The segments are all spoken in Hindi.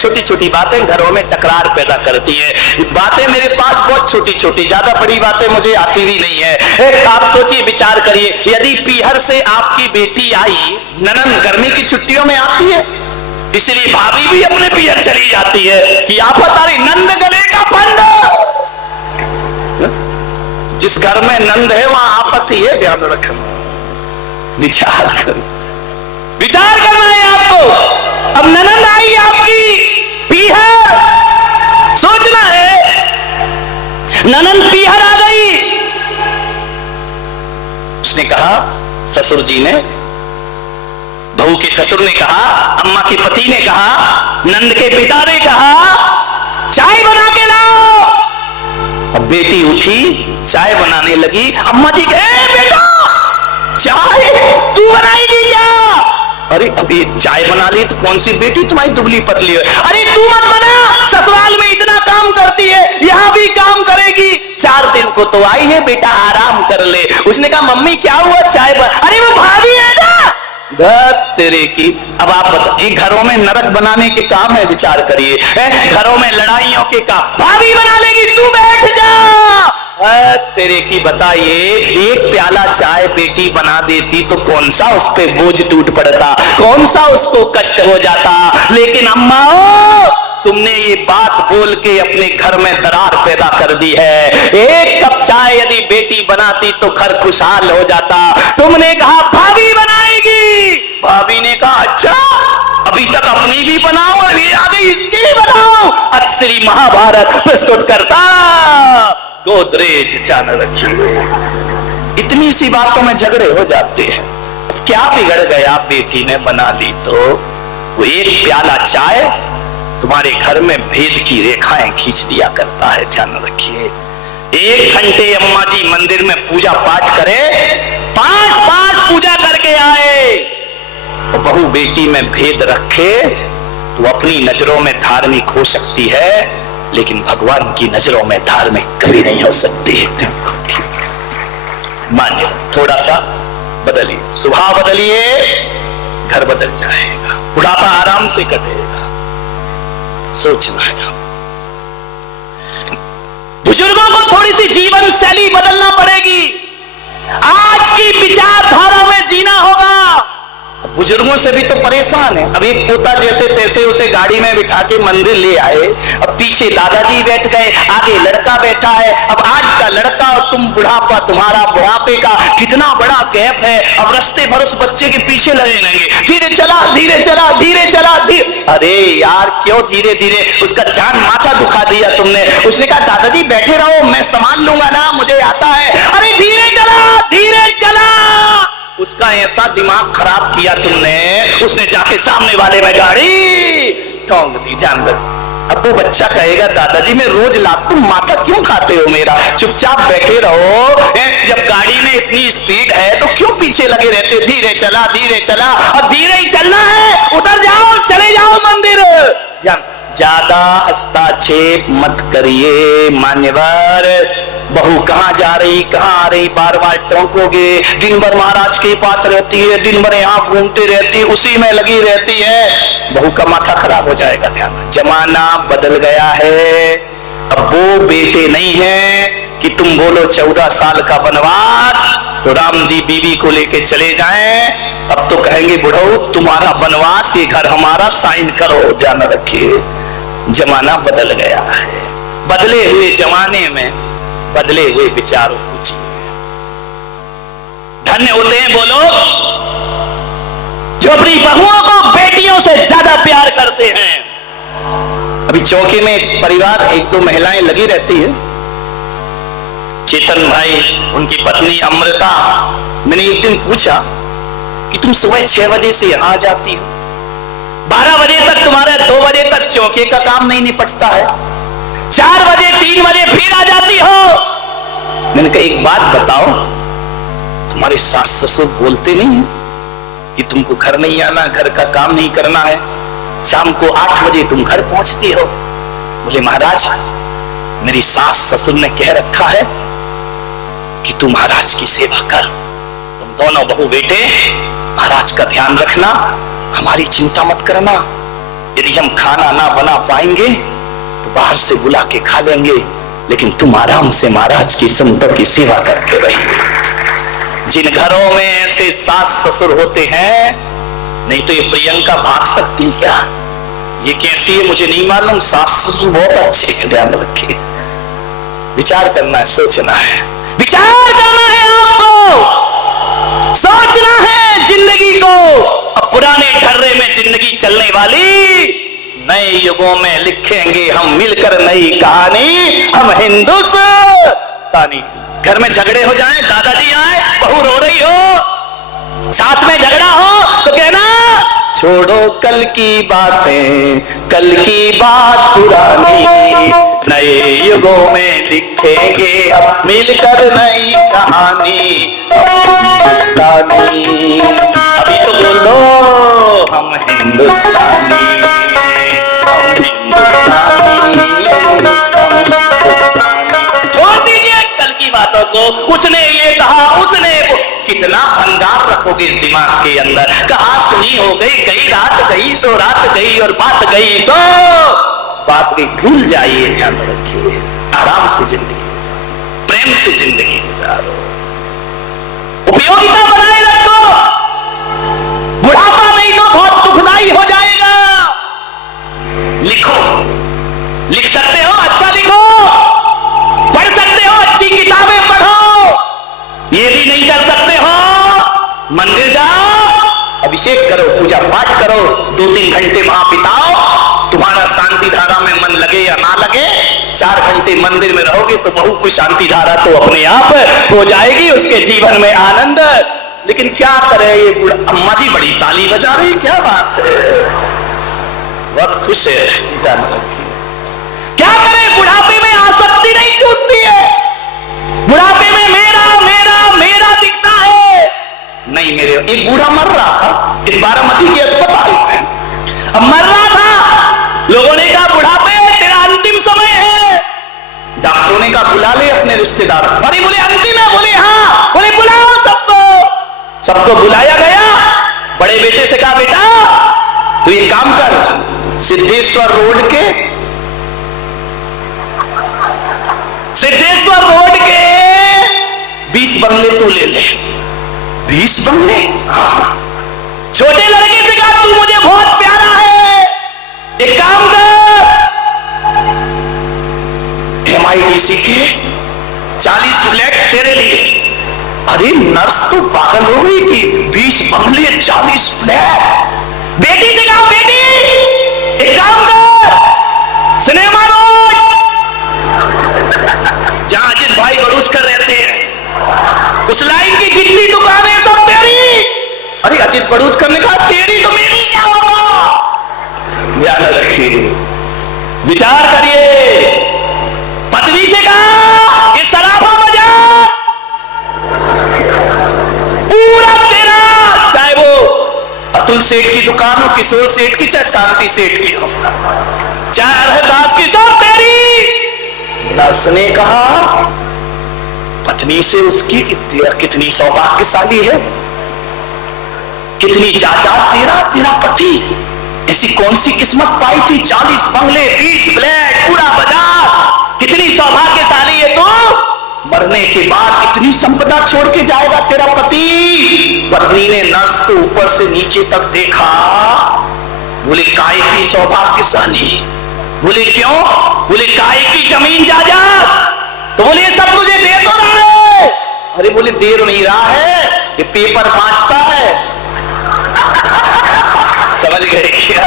छोटी छोटी बातें घरों में तकरार पैदा करती है। बातें मेरे पास बहुत छोटी छोटी, ज्यादा बड़ी बातें मुझे आती भी नहीं है। आप सोचिए, विचार करिए, यदि पीहर से आपकी बेटी आई, ननंद गर्मी की छुट्टियों में आती है, इसलिए भाभी भी अपने पीहर चली जाती है कि आफत आ रही, नंद गले का फंड। जिस घर में नंद है वहां आफत ही है, ध्यान रखना, विचार करो, विचार करना है आपको। अब ननंद आई आपकी पीहर, सोचना है, ननंद पीहर आ गई, उसने कहा, ससुर जी ने, बहू के ससुर ने कहा, अम्मा के पति ने कहा, नंद के पिता ने कहा, चाय बना के लाओ। अब बेटी उठी, चाय बनाने लगी, अम्मा जी कहे, बेटा चाय तू बनाएगी क्या? अरे अभी चाय बना ली तो कौन सी बेटी तुम्हारी दुबली पतली है? अरे तू मत बना, ससुराल में इतना काम करती है, यहाँ भी काम करेगी, 4 दिन को तो आई है, बेटा आराम कर ले। उसने कहा, मम्मी क्या हुआ, चाय बना, अरे वो भाभी है ना, तेरे की। अब आप बताइए, घरों में नरक बनाने के काम है, विचार करिए, घरों में लड़ाइयों के काम, भाभी बना लेगी, तू बैठ जा, तेरे की। बताइए, एक प्याला चाय बेटी बना देती तो कौन सा उस पे बोझ टूट पड़ता, कौन सा उसको कष्ट हो जाता। लेकिन अम्मा, तुमने ये बात बोल के अपने घर में दरार पैदा कर दी है। एक कप चाय यदि बेटी बनाती तो घर खुशहाल हो जाता। तुमने कहा भाभी बनाएगी, भाभी ने कहा अच्छा, अभी तक अपनी भी बनाओ और ये आगे इसकी भी बनाओ। अक्षरी महाभारत प्रस्तुत करता गोदरेज, ध्यान रखिए। इतनी सी बातों में झगड़े हो जाते हैं। क्या बिगड़ गया, बेटी ने बना ली तो वो एक प्याला चाय तुम्हारे घर में भेद की रेखाएं खींच दिया करता है, ध्यान रखिए। 1 घंटे अम्मा जी मंदिर में पूजा पाठ करे, 5 पूजा करके आए, तो बहू बेटी में भेद रखे तो अपनी नजरों में धार्मिक हो सकती है, लेकिन भगवान की नजरों में धार्मिक कभी नहीं हो सकती है। मानिए, थोड़ा सा बदलिए, स्वभाव बदलिए, घर बदल जाएगा, बुढ़ापा आराम से कटेगा। सोचना है, बुजुर्गों को थोड़ी सी जीवन शैली बदलना पड़ेगी, आज की विचारधारा में जीना होगा। बुजुर्गों से भी तो परेशान है। अब एक पोता जैसे तैसे उसे गाड़ी में बिठा के मंदिर ले आए, अब पीछे दादाजी बैठ गए, आगे लड़का बैठा है। अब आज का लड़का और तुम बुढ़ापा, तुम्हारा बुढ़ापे का कितना बड़ा गैप है। अब रास्ते भर उस बच्चे के पीछे लगे रहेंगे, धीरे चला, धीरे चला, धीरे चला, धीरे। अरे यार, क्यों धीरे धीरे, उसका जान माथा दुखा दिया तुमने। उसने कहा दादाजी बैठे रहो, मैं संभाल लूंगा ना, मुझे आता है। अरे धीरे चला, धीरे चला। उसका ऐसा दिमाग खराब किया तुमने, उसने जाके सामने वाले में गाड़ी ठोंक दी, ध्यान रख। अब वो बच्चा कहेगा दादाजी मैं रोज लाता, तुम माथा क्यों खाते हो मेरा, चुपचाप बैठे रहो। जब गाड़ी में इतनी स्पीड है तो क्यों पीछे लगे रहते हो, धीरे चला, धीरे चला। अब धीरे ही चलना है, उतर जाओ, चले जाओ मंदिर। ध्यान, ज्यादा हस्तक्षेप मत करिए मान्यवर। बहू कहाँ जा रही, कहाँ आ रही, बार बार टोकोगे। दिन भर महाराज के पास रहती है, दिन भर यहाँ घूमती रहती है, उसी में लगी रहती है, बहू का माथा खराब हो जाएगा। ध्यान, जमाना बदल गया है। अब वो बेटे नहीं है कि तुम बोलो 14 साल का वनवास तो राम जी बीवी को लेके चले जाएं। अब तो कहेंगे बुढ़ऊ तुम्हारा वनवास, ये घर हमारा, साइन करो। ध्यान रखिए, जमाना बदल गया है। बदले हुए जमाने में बदले हुए विचारों को जिए। धन्य होते हैं वो लोग जो अपनी बहुओं को बेटियों से ज्यादा प्यार करते हैं। अभी चौके में एक परिवार, 1-2 महिलाएं लगी रहती है। चेतन भाई, उनकी पत्नी अमृता, मैंने एक दिन पूछा कि तुम सुबह 6 बजे से यहां आ जाती हो, 12 बजे तक तुम्हारा, 2 बजे तक चौके का काम नहीं निपटता है, 4 बजे 3 बजे फिर आ जाती हो। मैंने कहा एक बात बताओ, तुम्हारे सास ससुर बोलते नहीं कि तुमको घर नहीं आना, घर का काम नहीं करना है, शाम को 8 बजे तुम घर पहुंचती हो। बोले महाराज मेरी सास ससुर ने कह रखा है कि तू महाराज की सेवा कर, तुम दोनों बहू बेटे महाराज का ध्यान रखना, हमारी चिंता मत करना। यदि हम खाना ना बना पाएंगे तो बाहर से बुला के खा लेंगे, लेकिन तुम आराम से महाराज की संतों की सेवा करके रहिए। जिन घरों में ऐसे सास ससुर होते हैं, नहीं तो ये प्रियंका भाग सकती है क्या? ये कैसी है मुझे नहीं मालूम, सास ससुर बहुत अच्छे हैं, ध्यान रखिए। विचार करना है, सोचना है, विचार करना है, आपको सोचना है जिंदगी को। अब पुराने ढर्रे में जिंदगी चलने वाली, नए युगों में लिखेंगे हम मिलकर नई कहानी, हम हिंदुस्तानी। घर में झगड़े हो जाएं, दादाजी आए, बहू रो रही हो, सास में झगड़ा हो तो कहना छोड़ो कल की बातें, कल की बात पुरानी, नए युगों में लिखेंगे अब मिलकर नई कहानी, हिंदुस्तानी। अभी तो बोलो हम हिंदुस्तानी, छोड़ दीजिए कल की बातों को। उसने ये कहा, उसने वो, कितना भंगार रखोगे इस दिमाग के अंदर। कहा सुनी हो गई, गई रात गई सो रात गई, और बात गई सो बात गई, भूल जाइए, ध्यान रखिए। आराम से जिंदगी गुजारो, प्रेम से जिंदगी गुजारो, उपयोगिता बनाए रखो। बुढ़ापा नहीं तो बहुत दुखदाई हो जाएगा। लिखो, लिख सकते हो अच्छा लिखो, पढ़ सकते हो अच्छी किताबें पढ़ो। ये भी नहीं कर सकते हो, मंदिर जाओ, अभिषेक करो, पूजा पाठ करो, 2-3 घंटे वहां बिताओ। तुम्हारा शांति धारा में मन लगे या ना लगे, 4 घंटे मंदिर में रहोगे तो बहू को शांति धारा तो अपने आप हो जाएगी, उसके जीवन में आनंद। लेकिन क्या करे ये बूढ़ा, अम्मा जी बड़ी ताली बजा रही, क्या बात है, बहुत खुश है, क्या करे, बुढ़ापे में आसक्ति नहीं छूटती है। बुढ़ापे में मेरा मेरा मेरा दिखता है, नहीं मेरे। एक बूढ़ा मर रहा था इस बारामती के अस्पताल में, अब मर रहा था, लोगों ने कहा बुढ़ापे तेरा अंतिम समय है। डॉक्टरों ने कहा बुला ले अपने रिश्तेदार। अरे बोले अंतिम है, बोले हाँ, बोले बुलाओ सबको। सबको बुलाया गया। बड़े बेटे से कहा बेटा तू एक काम कर, सिद्धेश्वर रोड के 20 बंगले तू ले ले। 20 बंगले? हाँ। छोटे लड़के से कहा तू मुझे बहुत प्यारा है, एक काम कर, MIDC के 40 फ्लैट तेरे लिए। अरे नर्स तो पागल हो गई कि 20 बंगले 40 फ्लैट। बेटी से कहा बेटी एक काम कर, सिनेमा रोड जहां अजित भाई बड़ूच कर रहते हैं, उस लाइन की जितनी दुकानें सब तेरी। अरे अजित बड़ूच करने का तेरी तो मेरी क्या होगा। ध्यान रखिए, विचार करिए। पत्नी से कहा ये सराफा बाजार पूरा तेरा, चाहे वो अतुल सेठ की दुकान हो, किशोर सेठ की, चाहे शांति सेठ की हो, चाहे अरहदास की, सब तेरी। नर्स ने कहा पत्नी से उसकी कितनी सौभाग्यशाली है, कितनी जायदाद तेरा पति, ऐसी कौन सी किस्मत पाई थी, 40 बंगले 20 फ्लैट पूरा बाजार, कितनी सौभाग्यशाली है तो मरने के बाद इतनी संपदा छोड़ के जाएगा तेरा पति। पत्नी ने नर्स को ऊपर से नीचे तक देखा, बोले काय की सौभाग्यशाली, बोले क्यों, बोले काय की जमीन जायदाद, तो बोले ये सब तुझे दे तो रहा है। अरे बोले दे नहीं रहा है, ये पेपर बांटता है। समझ गए क्या,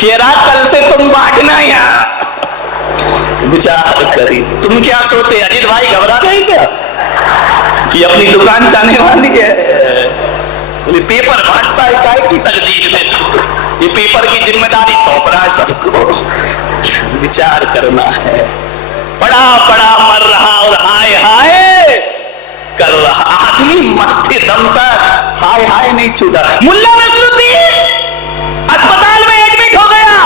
कह रहा कल से तुम बांटना यहाँ। विचार करी, तुम क्या सोचे अजित भाई घबरा गए क्या कि अपनी दुकान जाने वाली है। बोले पेपर बांटता है, काय की तकदीर में ये पेपर की जिम्मेदारी सौंप रहा है सबको। विचार करना है, पड़ा पड़ा मर रहा और हाय हाय कर रहा। आदमी मरते दम तक हाय हाय नहीं छूटा। मुल्ला नसरुद्दीन अस्पताल में एडमिट हो गया,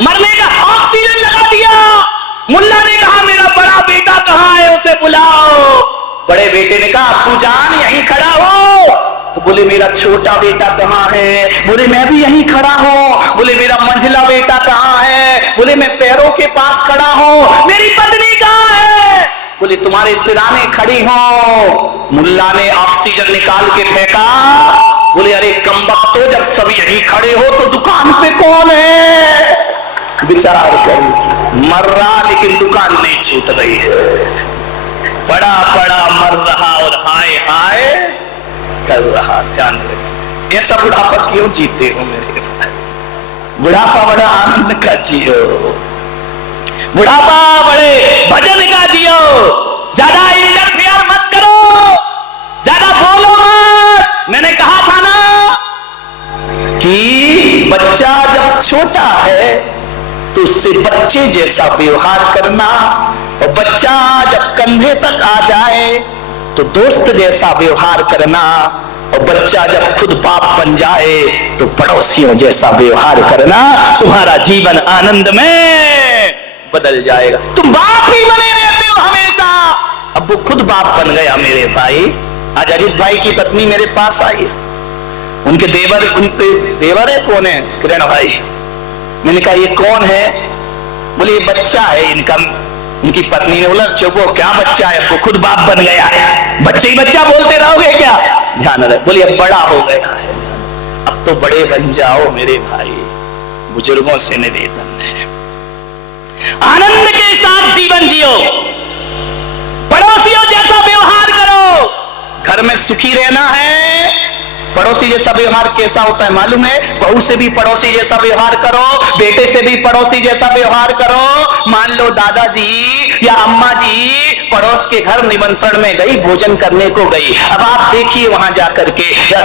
मरने का ऑक्सीजन लगा दिया। मुल्ला ने कहा मेरा बड़ा बेटा कहां है, उसे बुलाओ। बड़े बेटे ने कहा अब्बू जान यहीं खड़ा हो। तो बोले मेरा छोटा बेटा कहाँ है? बोले मैं भी यहीं खड़ा हूँ। बोले मेरा मंझला बेटा कहाँ है? बोले मैं पैरों के पास खड़ा हूँ। मेरी पत्नी कहाँ है? बोले तुम्हारे सिराने खड़ी हो। मुल्ला ने ऑक्सीजन निकाल के फेंका। बोले अरे कमबख्तो, जब सब यहीं खड़े हो तो दुकान पे कौन है? विचार कर, मर रहा लेकिन दुकान नहीं छूट रही है। बड़ा बड़ा मर रहा और हाय हाय कर रहा। ध्यान रखिए, ऐसा बुढ़ापा क्यों जीते हो मेरे भाई? बुढ़ापा बड़ा आनंद का जियो, बुढ़ापा बड़े भजन का जियो। ज्यादा इंटरफेयर मत करो, ज्यादा बोलो मत। मैंने कहा था ना कि बच्चा जब छोटा है तो उससे बच्चे जैसा व्यवहार करना, और बच्चा जब कंधे तक आ जाए तो दोस्त जैसा व्यवहार करना, और बच्चा जब खुद बाप बन जाए तो पड़ोसियों जैसा व्यवहार करना। तुम्हारा जीवन आनंद में बदल जाएगा। तुम बाप ही बने रहते हो हमेशा। अब वो खुद बाप बन गया मेरे भाई। आज अजीत भाई की पत्नी मेरे पास आई, उनके देवर है। कौन है? किरण भाई। मैंने कहा ये कौन है? बोले ये बच्चा है इनका। उनकी पत्नी ने बोला चुप हो, क्या बच्चा है? वो खुद बाप बन गया है। बच्चे ही बच्चा बोलते रहोगे क्या? ध्यान रहे। बोले अब बड़ा हो गया है, अब तो बड़े बन जाओ मेरे भाई। बुजुर्गों से निवेदन है, आनंद के साथ जीवन जियो, पड़ोसियों जैसा व्यवहार करो। घर में सुखी रहना है, पड़ोसी जैसा व्यवहार कैसा होता है मालूम है? बहू से भी पड़ोसी जैसा व्यवहार करो, बेटे से भी पड़ोसी जैसा व्यवहार करो। मान लो दादाजी या अम्मा जी पड़ोस के घर निमंत्रण में गई, भोजन करने को गई। अब आप देखिए वहां जाकर के,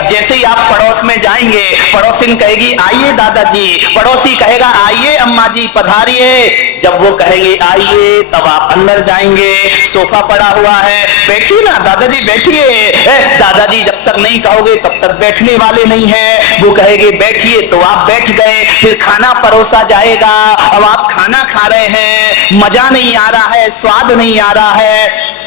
जैसे ही आप पड़ोस में जाएंगे, पड़ोसिन कहेगी आइए दादाजी, पड़ोसी कहेगा आइए अम्मा जी पधारिए। जब वो कहेंगे आइए, तब आप अंदर जाएंगे। सोफा पड़ा हुआ है, बैठिए ना दादाजी बैठिए। दादाजी जब तक नहीं कहोगे तब तक बैठने वाले नहीं है। वो कहेंगे बैठिए तो आप बैठ गए। फिर खाना परोसा जाएगा, अब आप खाना खा रहे हैं, मजा नहीं आ रहा है, स्वाद नहीं आ रहा है।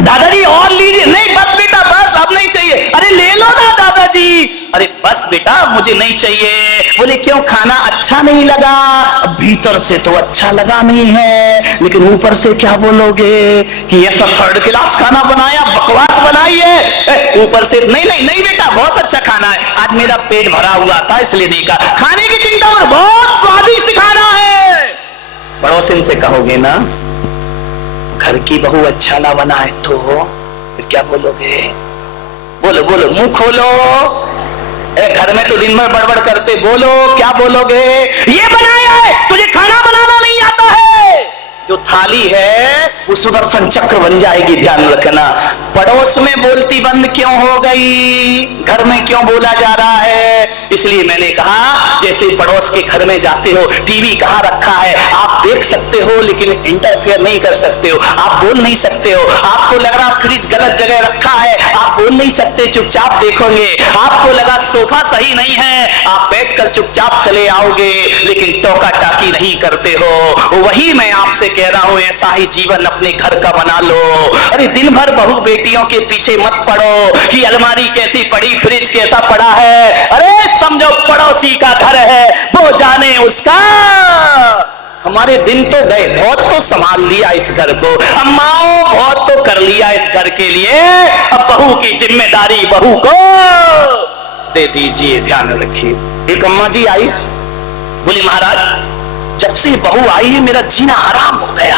दादाजी और लीजिए। नहीं बस बेटा बस, अब नहीं चाहिए। अरे ले लो ना दादाजी। अरे बस बेटा मुझे नहीं चाहिए। बोले क्यों? खाना अच्छा नहीं लगा? भीतर से तो अच्छा लगा नहीं है, लेकिन ऊपर से क्या बोलोगे कि ऐसा थर्ड क्लास खाना बनाया, बकवास बनाई है। ऊपर से नहीं नहीं नहीं बेटा बहुत अच्छा खाना है, आज मेरा पेट भरा हुआ था इसलिए नहीं कहा। खाने की चिंता और बहुत स्वादिष्ट खाना है। पड़ोसिन से कहोगे ना घर की बहू अच्छा ना बनाए तो फिर क्या बोलोगे? बोलो बोलो, मुंह खोलो। घर में तो दिन भर बड़बड़ करते, बोलो क्या बोलोगे? ये बनाया है, तुझे खाना बनाना नहीं आता है। जो थाली है वो सुदर्शन चक्र बन जाएगी। ध्यान रखना। पड़ोस में बोलती बंद क्यों हो गई? घर में क्यों बोला जा रहा है? इसलिए मैंने कहा जैसे पड़ोस के घर में जाते हो, टीवी कहाँ रखा है आप देख सकते हो, लेकिन इंटरफेयर नहीं कर सकते हो, आप बोल नहीं सकते हो। आपको लग रहा फ्रिज गलत जगह रखा है, आप बोल नहीं सकते, चुपचाप देखोगे। आपको लगा सोफा सही नहीं है, आप बैठकर चुपचाप चले आओगे, लेकिन टोका टाकी नहीं करते हो। वही मैं आपसे कह रहा हूं, ऐसा ही जीवन अपने घर का बना लो। अरे दिन भर बहू बेटियों के पीछे मत पड़ो कि अलमारी कैसी पड़ी, फ्रिज कैसा पड़ा है। अरे समझो पड़ोसी का घर है, वो जाने उसका। हमारे दिन तो गए, बहुत तो संभाल लिया इस घर को, अम्माओं बहुत तो कर लिया इस घर के लिए। अब बहू की जिम्मेदारी बहू को दे दीजिए। ध्यान रखिए। एक अम्मा जी आई, बोली महाराज जब से बहू आई है मेरा जीना हराम हो गया।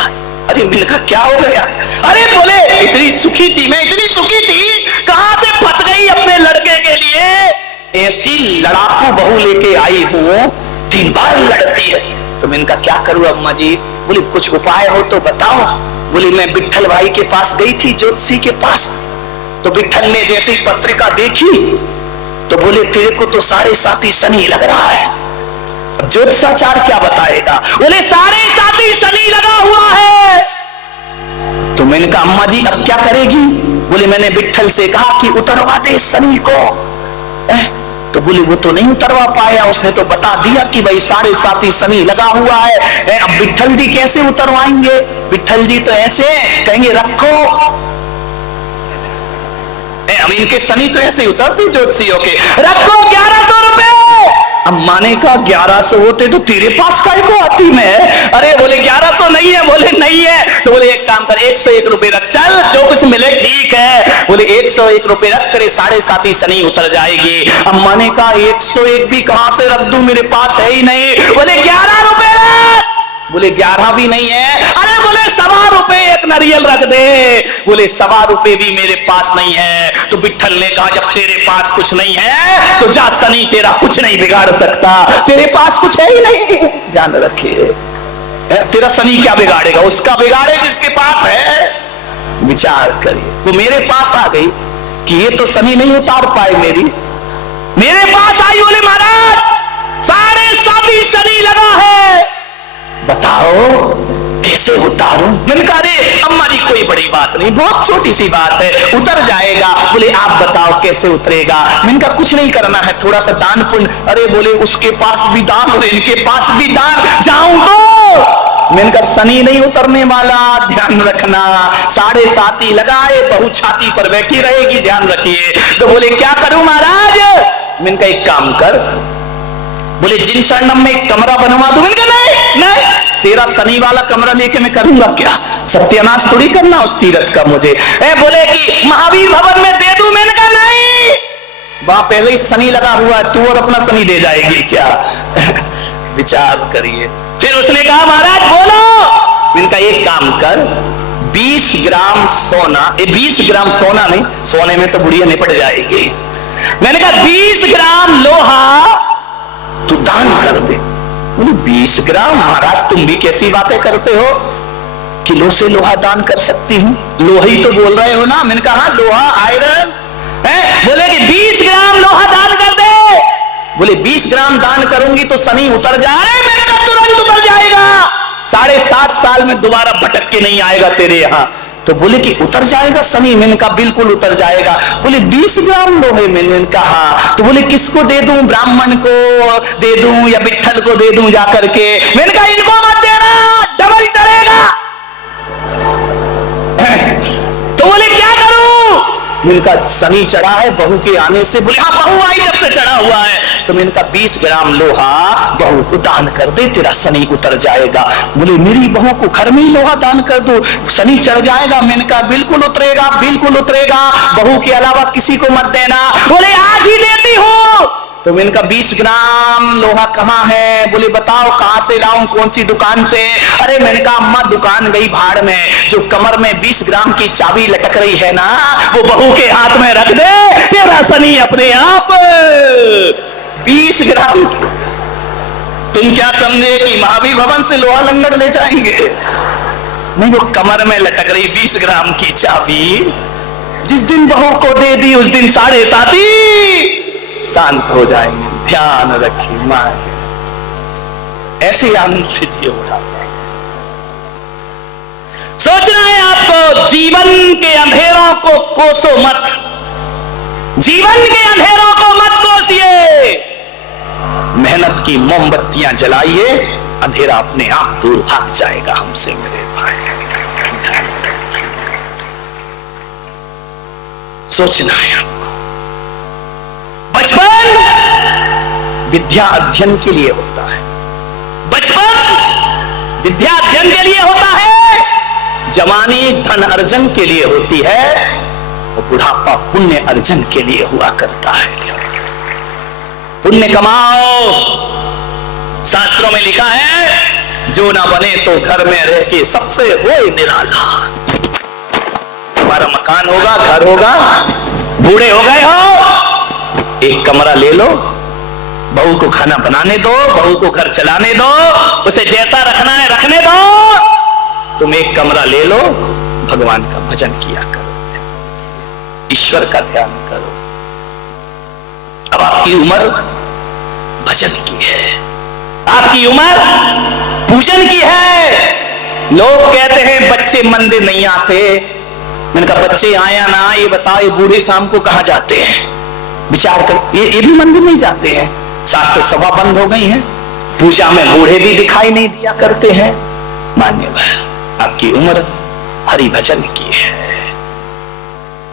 अरे मैंने कहा क्या हो गया? अरे बोले इतनी सुखी थी मैं, इतनी सुखी थी, कहां से फंस गई अपने लड़के के लिए। ऐसी लड़ाकू बहू लेके आई हूं, दिन भर लड़ती है। तो मैंने कहा क्या करूं अम्मा जी? बोली कुछ उपाय हो तो बताओ। बोली मैं विट्ठल भाई के पास गई थी, ज्योतिषी के पास। तो विट्ठल ने जैसे ही पत्रिका देखी तो बोले तेरे को तो साढ़े साथी शनि लग रहा है। ज्योतिषाचार क्या बताएगा? बोले सारे साथी शनि लगा हुआ है। तो मैंने कहा अम्मा जी अब क्या करेगी? बोले मैंने विट्ठल से कहा कि उतरवा दे शनि को। तो बोले वो तो नहीं उतरवा पाया, उसने तो बता दिया कि भाई सारे साथी शनि लगा हुआ है। अब विट्ठल जी कैसे उतरवाएंगे? विट्ठल जी तो ऐसे कहेंगे रखो। अब इनके शनि तो ऐसे ही उतरते ज्योतिषियों के, रखो 1100 रुपए। अम्मा ने कहा 1100 होते तो तेरे पास काय को आती मैं। अरे बोले 1100 नहीं है, बोले नहीं है। तो बोले एक काम कर, 101 रुपए रख, चल जो कुछ मिले ठीक है। बोले 101 रुपए रख, तेरे 7.5 शनि उतर जाएगी। अम्मा ने कहा 101 भी कहां से रख दूं, मेरे पास है ही नहीं। बोले 11 रुपए रख। बोले 11 भी नहीं है। अरे बोले 1.25 रुपए एक नारियल रख दे। बोले 1.25 रुपए भी मेरे पास नहीं है। तो विठल ने कहा जब तेरे पास कुछ नहीं है तो जा, शनि तेरा कुछ नहीं बिगाड़ सकता, तेरे पास कुछ है ही नहीं। ध्यान रखिए, तेरा शनि क्या बिगाड़ेगा, उसका बिगाड़े जिसके पास है। विचार करिए, वो मेरे पास आ गई कि ये तो शनि नहीं उतार पाए मेरे पास आई। बोले महाराज 7.5 शनि लगा है, बताओ कैसे उतारूं। मैंने कहा अरे अम्मा जी कोई बड़ी बात नहीं, बहुत छोटी सी बात है, उतर जाएगा। बोले आप बताओ कैसे उतरेगा। मैंने कहा कुछ नहीं करना है, थोड़ा सा दान पुण्य। अरे बोले उसके पास भी दान और इनके पास भी दान, जाऊं तो। मैंने कहा शनि नहीं उतरने वाला, ध्यान रखना। 7.5 ही लगाए, बहू छाती पर बैठी रहेगी, ध्यान रखिए। तो बोले क्या करूं महाराज। मैंने कहा एक काम कर, बोले जिन शरणम में एक कमरा बनवा दूं। मैंने कहा नहीं, तेरा शनि वाला कमरा लेके मैं करूंगा क्या, सत्यानाश थोड़ी करना उस तीरथ का मुझे। बोले कि महावीर भवन में दे दूं। मैंने कहा नहीं, वहां पहले ही शनि लगा हुआ है, तू और अपना शनि दे जाएगी क्या। विचार करिए। फिर उसने कहा महाराज बोलो। मैंने कहा एक काम कर, 20 ग्राम सोना, 20 ग्राम सोना नहीं, सोने में तो बुढ़िया निपट जाएगी। मैंने कहा 20 ग्राम लोहा तू दान कर दे। बोले 20 ग्राम महाराज, तुम भी कैसी बातें करते हो, किलो से लोहा दान कर सकती हूँ, लोहा ही तो बोल रहे हो ना। मैंने कहा लोहा आयरन है। बोले कि 20 ग्राम लोहा दान कर दे। बोले 20 ग्राम दान करूंगी तो शनि उतर जाए। मैंने कहा तुरंत उतर जाएगा, 7.5 साल में दोबारा भटक के नहीं आएगा तेरे यहाँ। तो बोले कि उतर जाएगा शनि। मैंने कहा बिल्कुल उतर जाएगा। बोले 20 ग्राम लोहे। मैंने कहा तो बोले किसको दे दूं, ब्राह्मण को दे दूं या विठल को दे दूं जाकर के। मैंने कहा इनको मत देना, डबल चलेगा। तो बोले क्या करूं। मैंने कहा शनि चढ़ा है बहू के आने से। बोले हाँ बहू आई जब से चढ़ा हुआ है। तो मैंने कहा 20 ग्राम लोहा बहू को दान कर दे, तेरा शनि उतर जाएगा। बोले मेरी बहू को घर में ही लोहा दान कर दो, शनि चढ़ जाएगा। मैंने कहा बिल्कुल उतरेगा, बिल्कुल उतरेगा, बहू के अलावा किसी को मत देना। बोले आज ही देती हूं। तो मैंने कहा 20 ग्राम लोहा कहाँ है। बोले बताओ कहां से लाऊं, कौन सी दुकान से। अरे मैंने कहा अम्मा दुकान गई भाड़ में, जो कमर में 20 ग्राम की चाबी लटक रही है ना, वो बहू के हाथ में रख दे, तेरा शनि अपने आप 20 ग्राम। तुम क्या समझे कि महावीर भवन से लोहा लंगड़ ले जाएंगे। नहीं, वो कमर में लटक रही 20 ग्राम की चाबी जिस दिन बहू को दे दी उस दिन 7.5 शांत हो जाएंगे। ध्यान रखिए मां, ऐसे आनंद से जियो उठाते हैं। सोचना है आपको, जीवन के अंधेरों को कोसो मत, जीवन के अंधेरों को मत कोसिए, मेहनत की मोमबत्तियां जलाइए, अंधेरा अपने आप दूर भाग जाएगा हमसे मेरे भाई। सोचना है आपको। बचपन विद्या अध्ययन के लिए होता है, बचपन विद्या अध्ययन के लिए होता है, जवानी धन अर्जन के लिए होती है, और बुढ़ापा पुण्य अर्जन के लिए हुआ करता है। पुण्य कमाओ, शास्त्रों में लिखा है जो ना बने तो घर में रह के सबसे होए निराला। तुम्हारा मकान होगा, घर होगा, बूढ़े हो गए हो, एक कमरा ले लो, बहू को खाना बनाने दो, बहू को घर चलाने दो, उसे जैसा रखना है रखने दो। तुम एक कमरा ले लो, भगवान का भजन किया करो, ईश्वर का ध्यान करो। अब आपकी उम्र भजन की है, आपकी उम्र पूजन की है। लोग कहते हैं बच्चे मंदिर नहीं आते। मैंने कहा बच्चे आया ना, ये बताओ ये बूढ़े शाम को कहां जाते हैं, विचार कर। ये भी मंदिर नहीं जाते हैं, शास्त्र सभा बंद हो गई है, पूजा में बूढ़े भी दिखाई नहीं दिया करते हैं। मान्यवर आपकी उम्र हरि भजन की है।